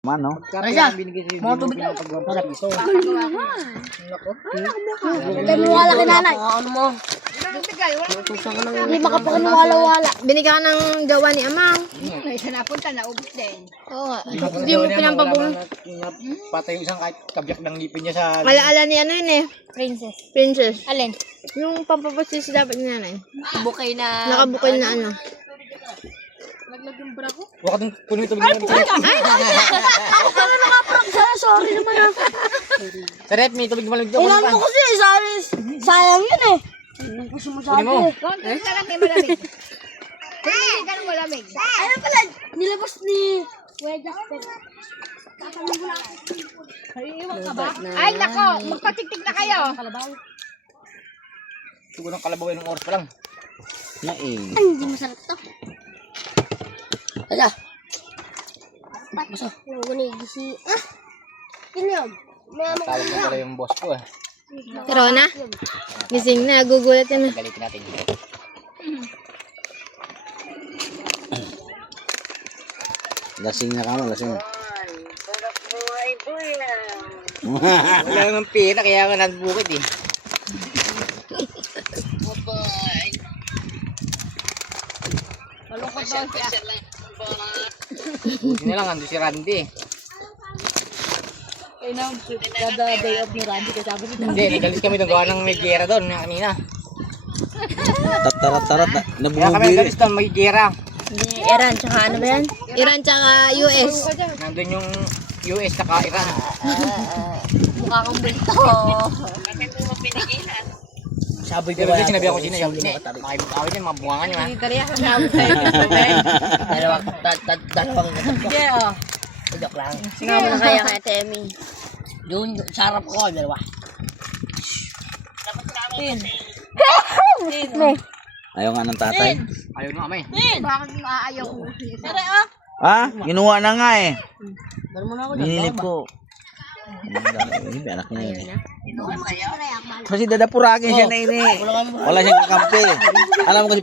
Mano? Ayan, mga tubig na. Kaniwala ka nanay. Ano mo? Hindi makapakaniwala-wala. Binigyan ka ng gawa ni Amang. Isa napunta, naubos din. Oo nga. Hindi mo pinampabungan. Patay yung isang kahit kabyak ng ngipin niya sa... Alaala ni ano yun eh. Princess. Princess. Alin? Yung pampapasis dapat ni nanay. Bukay na. Nakabukal na ano. Huwag ka dun puno yung tubig naman. Sorry naman ah. Sa rep, may tubig malamig doon. Ilan mo kasi, sayang yun eh. Gusto mo sabi mo. eh. Konti na lang kayo malamig. Hindi ka nang malamig. Ano pala, nilabas ni Kuya Jasper. Ay, nako, magpatiktik na kayo. Siguro ng kalabaw ng oras pa lang. Ay, hindi masarap to. Ayan. Gunigisi. Ah! Yun yun. Tawag na pala yung boss ko eh. Si Rona? Gising na, nagugulat yun. Galitin natin. Lasing na kamo, lasing. Wala namang pera, kaya nga nagbukit eh. Malungkot daw siya. Buti na lang, ando si Randy eh. Ay na, kada day off ni Randy kasi sabi niya. Hindi, nagalis kami doon gawa ng may gera doon kanina. Tarat-tarat na Kaya kami nabumubili. nagalis doon, may gera. Iran, tsaka ano ba yan? Iran, tsaka US. Nandun yung US saka Iran. Mukha kang bulto. Sabi ko kasi sinabi ako sino, sabi niya, makibig-awin yan, mga bungangan niya. Dalawang Hindi oh. joke lang. Sinama na kaya kay Temi. Yun, sarap ko, dalawa. Ayaw nga ng tatay. Ayaw nga kami. Bakit maayaw ko? Ah, ginuha na nga eh. Dalo mo na ako. Ninilip ko. Hindi, anak niya yun eh. Kasi dadapuragin siya na ini. Wala siyang kakampi. Alam mo kasi